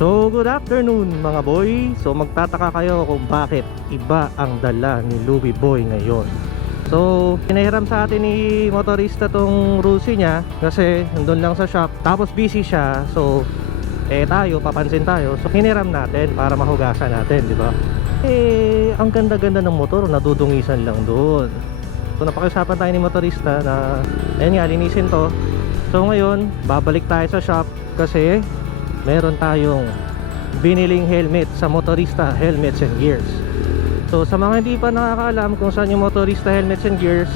So good afternoon mga boy. So magtataka kayo kung bakit iba ang dala ni Louie Boy ngayon. So pinahiram sa atin ni motorista tong Rusi niya kasi nandun lang sa shop, tapos busy siya. So tayo, papansin tayo, so hiniram natin para mahugasan natin, di ba? Ang ganda-ganda ng motor, nadudungisan lang doon. So napakiusapan tayo ni motorista na ayun nga, linisin to. So ngayon babalik tayo sa shop kasi meron tayong biniling helmet sa Motorista Helmets and Gears. So sa mga hindi pa nakakaalam kung saan yung Motorista Helmets and Gears,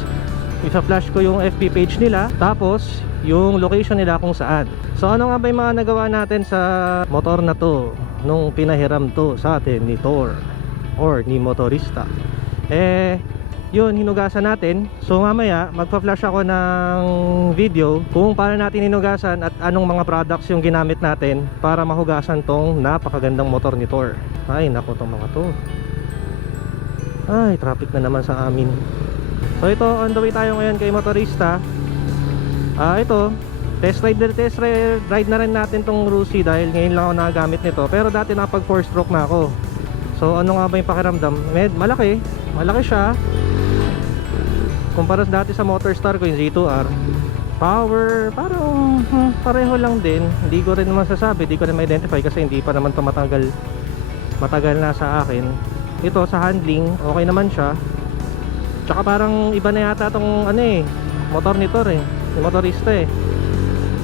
isa-flash ko yung FB page nila, tapos yung location nila kung saan. So ano nga ba yung mga nagawa natin sa motor na to nung pinahiram to sa atin ni Thor or ni Motorista? Yun, hinugasan natin. So mamaya magpa-flash ako ng video kung paano natin hinugasan at anong mga products yung ginamit natin para mahugasan tong napakagandang motor ni Thor. Ay nako, tong mga to. Ay, traffic na naman sa amin. So ito, on the way tayo ngayon kay Motorista. Ito, test ride na rin natin tong Rusi dahil ngayon lang ako nagagamit nito. Pero dati napag 4-stroke na ako. So ano nga ba yung pakiramdam? Malaki siya kumpara dati sa Motorstar ko, yung Z2R. Power, parang pareho lang din. Hindi ko rin naman sasabi, hindi ko rin ma-identify kasi hindi pa naman ito matagal na sa akin. Ito sa handling, okay naman siya. Tsaka parang iba na yata itong motor ni Thor yung motorista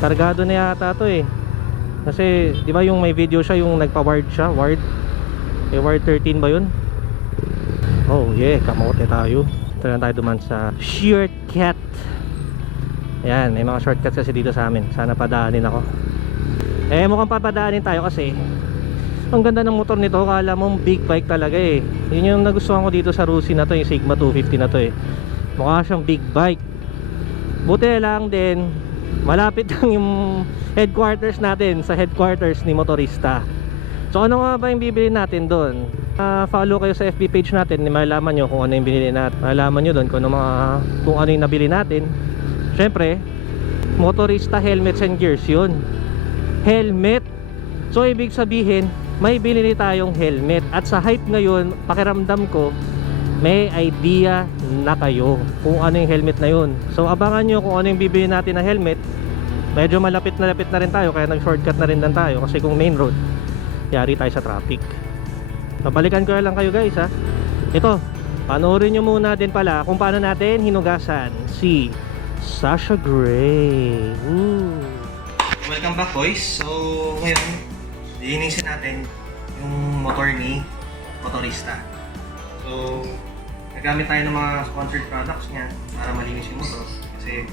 kargado na yata ito kasi di ba yung may video siya, yung nagpa-ward siya, ward 13 ba yun? Oh yeah, kamote tayo. Ito na tayo duman sa shortcut. Ayan, may mga shortcuts kasi dito sa amin. Sana padaanin ako. Mukhang papadaanin tayo kasi ang ganda ng motor nito. Kala mong big bike talaga Yun yung nagustuhan ko dito sa Rusi na to, yung Sigma 250 na to Mukha siyang big bike. Buti lang din malapit lang yung headquarters natin sa headquarters ni Motorista. So ano nga ba yung bibili natin doon? Follow kayo sa FB page natin, malaman nyo kung ano yung binili natin. Malaman nyo doon kung ano yung nabili natin. Syempre, Motorista Helmets and Gears yun. Helmet. So ibig sabihin, may binili tayong helmet. At sa hype ngayon, pakiramdam ko, may idea na kayo kung ano yung helmet na yun. So abangan nyo kung ano yung bibili natin na helmet. Medyo malapit na rin tayo, kaya nag-shortcut na rin lang tayo. Kasi kung main road, yari tayo sa traffic. Babalikan ko lang kayo guys Ito, panoorin nyo muna din pala kung paano natin hinugasan si Sasha Grey. Welcome back boys. So ngayon, linisin natin yung motor ni Motorista. So nagamit tayo ng mga sponsored products niya para malinis yung motor. Kasi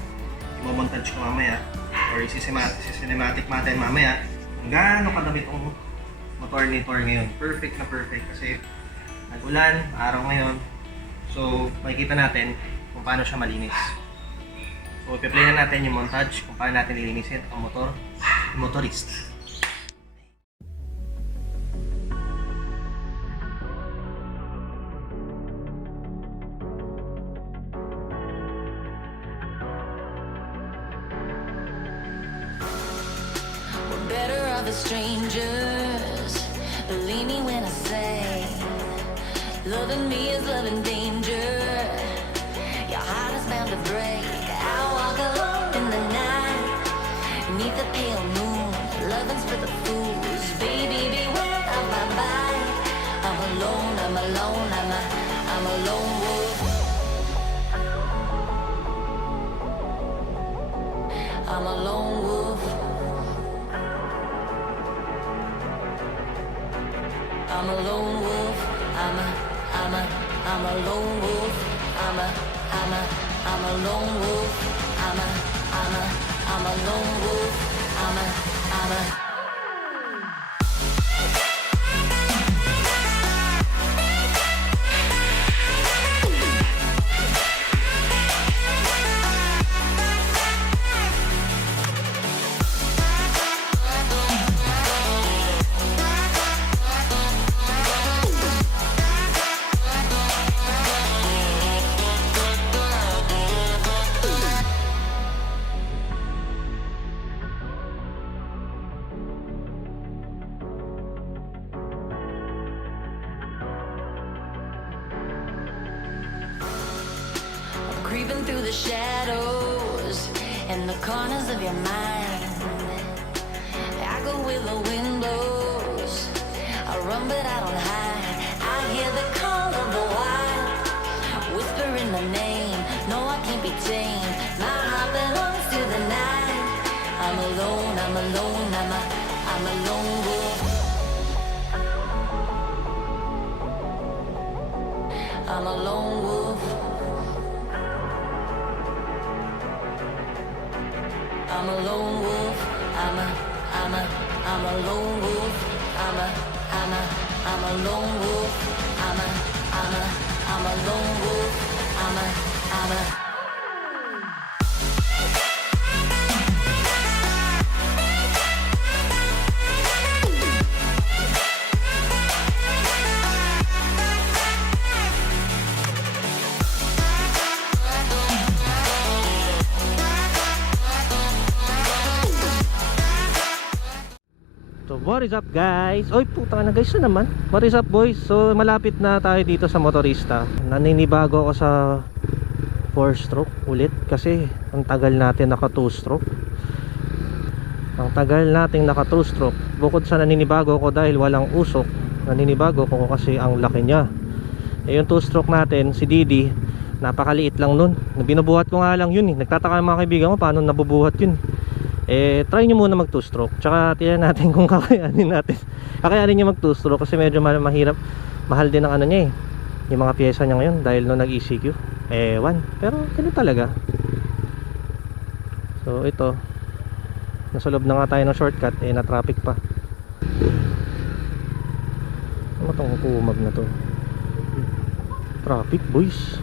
i-montage ko mamaya or i-cinematic natin mamaya kung gaano kadami itong motor ni Thor ngayon. Perfect na perfect kasi nag-ulan, araw ngayon. So makikita natin kung paano siya malinis. So ipi-play na natin yung montage kung paano natin lilinisin ang motor ni Motorista. Better off as strangers. Believe me when I say, loving me is loving danger. Your heart is bound to break. I walk alone in the night, beneath the pale moon. Loving's for the fools. Baby, beware of my bite. I'm alone, I'm a lone wolf. I'm a lone wolf. I'm a lone wolf. I'm a lone wolf. I'm a lone wolf. I'm a lone wolf. I'm a through the shadows and the corners of your mind. I go where the wind blows. I run but I don't hide. I hear the call of the wild, whispering my name. No, I can't be tamed. My heart belongs to the night. I'm alone, I'm alone, I'm a lone wolf. I'm a lone wolf. I'm a lone wolf. I'm a lone wolf. I'm a lone wolf. I'm a lone wolf. I'm a So what is up guys? Oy puta na guys, na naman. What is up boys? So malapit na tayo dito sa motorista. Naninibago ako sa 4-stroke ulit kasi ang tagal natin naka 2-stroke. Ang tagal nating naka 2-stroke. Bukod sa naninibago ko dahil walang usok, naninibago ko kasi ang laki niya. Eh yung 2-stroke natin, si Didi, napakaliit lang nun. Binubuhat ko nga lang yun eh. Nagtataka yung mga kaibigan ko paano nabubuhat yun. Eh try nyo muna mag 2-stroke. Tsaka tingnan natin kung kakayanin natin. Kakayanin nyo mag 2-stroke kasi medyo mahirap. Mahal din ang ano niya eh, yung mga pyesa niya ngayon dahil no nag ECQ. Ewan, pero ganun talaga. So ito, nasa loob na nga tayo ng shortcut, eh na traffic pa. Ano tong kumag na to? Traffic boys.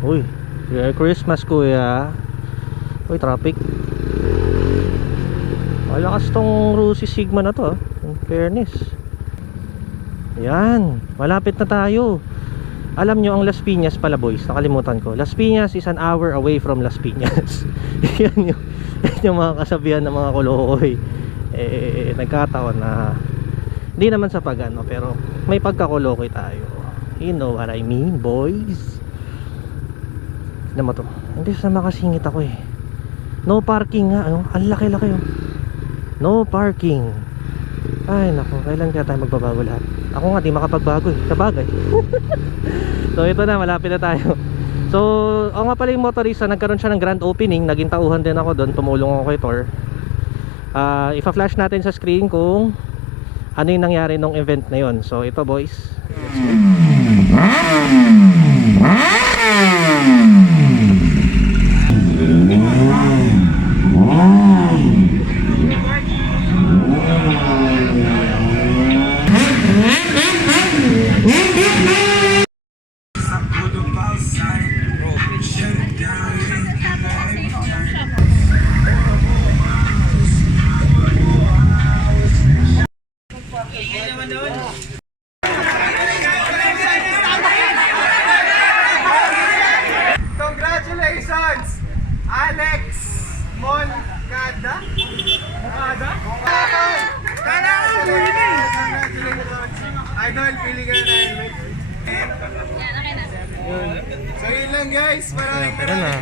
Uy, Merry Christmas kuya. Uy, traffic. Malakas tong Rusi Sigma na to, in fairness. Yan, malapit na tayo. Alam nyo ang Las Piñas pala boys, nakalimutan ko. Las Piñas is an hour away from Las Piñas. yan yung mga kasabihan ng mga kolokoy. Nagkataon na hindi naman sa pagano, pero may pagkakolokoy tayo. You know what I mean boys. Tignan mo to, hindi sa makasingit ako eh. No parking nga, ano? Ang laki-laki oh. No parking. Ay nako, kailan kaya tayo magbabago lahat? Ako nga di makapagbago eh, sabagay. So ito na, malapit na tayo. So ako nga pala yung motorista, nagkaroon siya ng grand opening. Naging tauhan din ako doon, tumulong ako kay Thor. Ipa-flash natin sa screen kung ano yung nangyari nung event na yon. So ito boys, Congratulations, Alex Moncada. Idol, pili ka na helmet. So yun lang guys, maraming salamat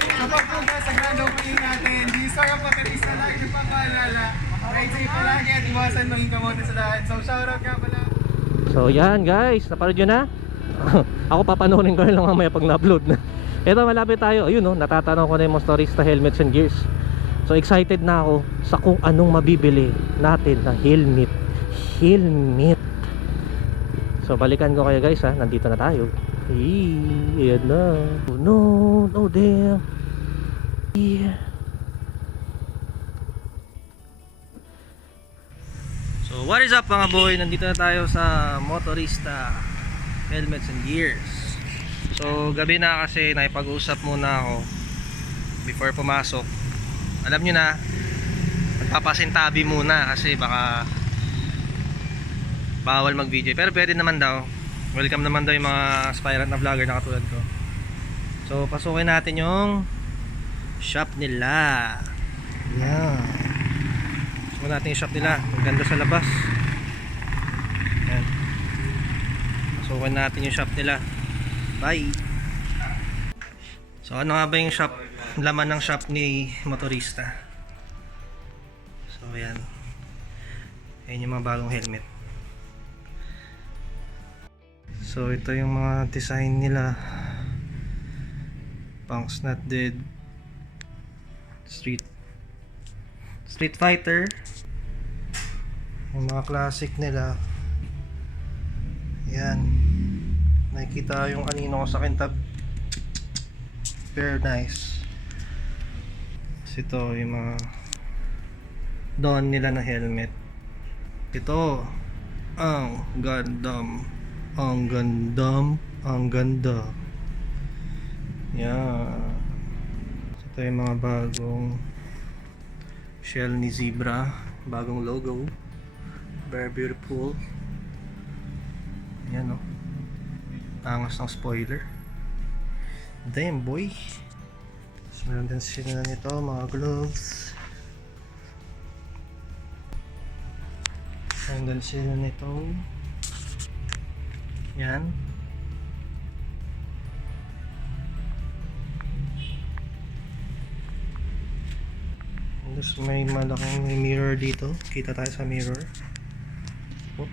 sa pagpunta sa grand opening natin. Gisor ang motorista lagi ng pangkalala. Ride safe palagi at iwasan maging kamote sa lahat. So shoutout ka pala. so yan guys, napanood nyo na? Ako papanoorin ko lang mamaya pag na-upload na. Ito, malapit tayo. Ayun oh, natatanaw ko na yung motorista helmets and gears. So excited na ako sa kung anong mabibili natin na helmet. So balikan ko kayo guys ha. Nandito na tayo. Ayan na. Oh no, oh damn. Yeah. So what is up mga boy? Nandito na tayo sa motorista helmets and gears. So gabi na kasi nakipag-usap muna ako before pumasok. Alam nyo na, magpapasintabi muna kasi baka bawal mag video, pero pwede naman daw. Welcome naman daw yung mga aspirant na vlogger na katulad ko. So pasukin natin yung shop nila. Yan, pasukin natin yung shop nila. Ang ganda sa labas. Yan, pasukin natin yung shop nila. Bye. So ano nga ba yung shop, laman ng shop ni motorista? So ayan. Ayan yung mga bagong helmet. So ito yung mga design nila. Punks Not Dead, Street Fighter, yung mga classic nila. Yan, nakikita yung kanino ko sa kintab. Very nice. Tapos ito yung mga don nila na helmet. Ito ang Gundam, ang ganda. Yan. Ito yung mga bagong shell ni Zebra, bagong logo, very beautiful. Yan, oh, angas ng spoiler. Damn boy. So meron din sila nito, mga gloves. Meron din sila nito. Yan. Tapos may malaking mirror dito. Kita tayo sa mirror. Oh.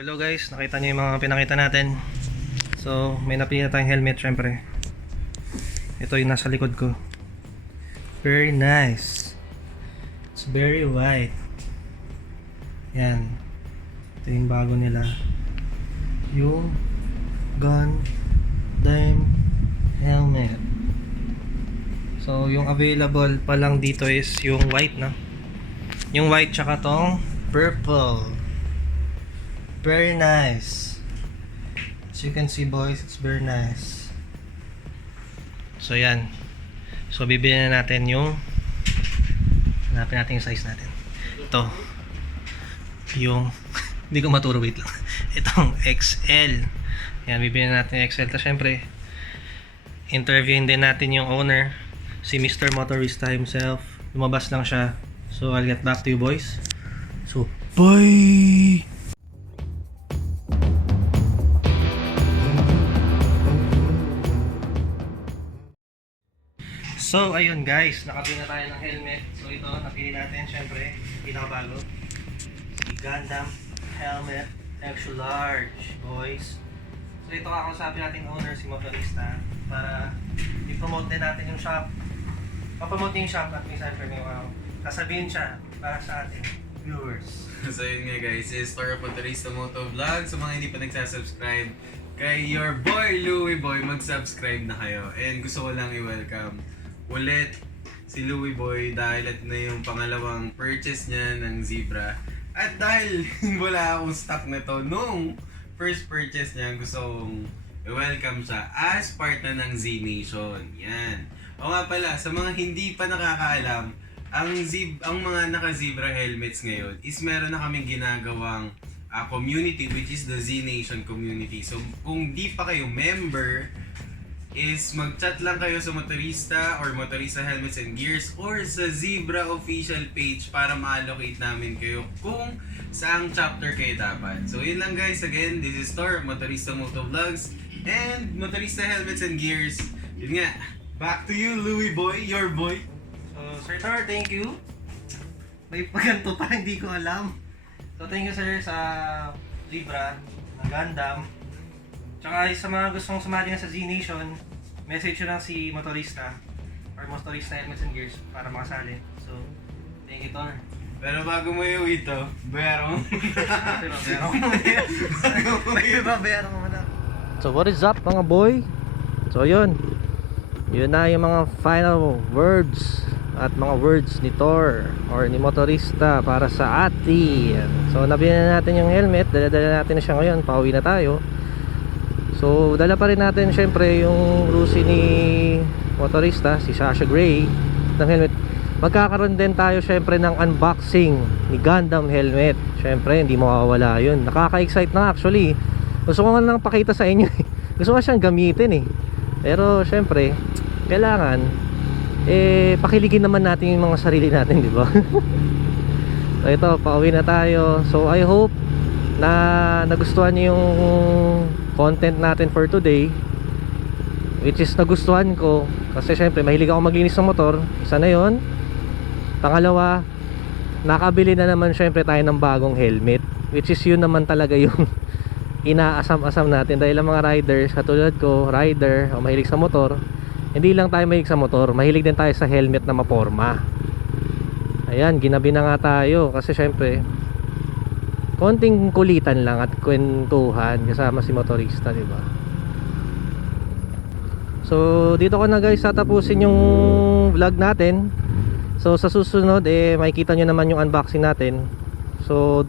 Hello guys, nakita niyo yung mga pinakita natin. So, may napili na tayong helmet syempre. Ito yung nasa likod ko. Very nice. It's very white. Yan. Ito yung bago nila. Yung Gundam helmet. So, yung available pa lang dito is yung white na. Yung white tsaka tong purple. Very nice. As you can see boys, it's very nice. So yan. So bibili na natin yung, hanapin natin yung size natin. Ito. Yung hindi ko maturo, wait lang. Itong XL. Yan, bibili na natin yung XL. Tapos syempre interviewin din natin yung owner, si Mr. Motorista himself. Lumabas lang siya. So I'll get back to you boys. So bye. So ayun guys, nakabili na tayo ng helmet. So ito, napili natin syempre, pinakabago, si Gundam helmet extra large boys. So ito, kakausapin natin owner, si motorista, para i-promote din natin yung shop. Papromote yung shop at minsan for may kasabihin siya para sa ating viewers. So yun nga guys, is Store of Motorista Moto Vlog. Sa mga hindi pa nagsasubscribe kay your boy Louie Boy, mag-subscribe na kayo. And gusto ko lang i-welcome ulit si Louie Boy dahil at na yung pangalawang purchase niya ng Zebra. At dahil wala akong stock nito nung first purchase niya, gusto kong i-welcome siya as part na ng Z Nation. Yan. O nga pala, sa mga hindi pa nakakaalam, ang mga naka-Zebra helmets ngayon is meron na kaming ginagawang community, which is the Z Nation community. So kung di pa kayo member, is mag-chat lang kayo sa Motorista or Motorista Helmets and Gears or sa Zebra official page para ma-allocate namin kayo kung saang chapter kayo dapat. So yun lang guys, again, this is Thor, Motorista Moto Vlogs and Motorista Helmets and Gears. Yun nga, back to you Louie Boy, your boy. So Sir Thor, thank you. May paganto pa, hindi ko alam. So thank you sir sa Libra, na Gundam. Tsaka sa mga gustong sumali na sa Z Nation, message nyo lang si Motorista or Motorista Helmets and Gears para makasali. So, thank you, Tor. Pero bago mo iuwi ito, bayaran mo. Bayaran mo muna. So what is up mga boy? So yun na yung mga final words at mga words ni Tor or ni Motorista para sa atin. So nabili na natin yung helmet, dala-dala natin na siya ngayon, pauwi na tayo. So dala pa rin natin syempre yung Rusi ni Motorista, si Sasha Gray ng helmet. Magkakaroon din tayo syempre ng unboxing ni Gundam helmet. Syempre hindi mawawala yun. Nakaka-excite na actually. Gusto ko nga lang pakita sa inyo. Gusto ko siyang gamitin eh. Pero syempre kailangan pakiligin naman natin yung mga sarili natin, di ba? So ito, pauwi na tayo. So I hope na nagustuhan niyo yung content natin for today, which is nagustuhan ko kasi syempre mahilig ako maglinis ng motor. Isa na yun. Pangalawa, nakabili na naman syempre tayo ng bagong helmet, which is yun naman talaga yung inaasam-asam natin. Dahil ang mga riders katulad ko, rider o mahilig sa motor, hindi lang tayo mahilig sa motor, mahilig din tayo sa helmet na maporma. Ayan, ginabi na nga tayo kasi syempre konting kulitan lang at kwentuhan kasama si Motorista, di ba? So dito ko na guys tatapusin yung vlog natin. So sa susunod makikita nyo naman yung unboxing natin. So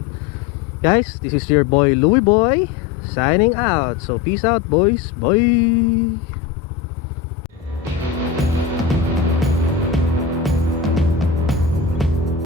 guys, this is your boy Louie Boy signing out. So peace out boys, bye.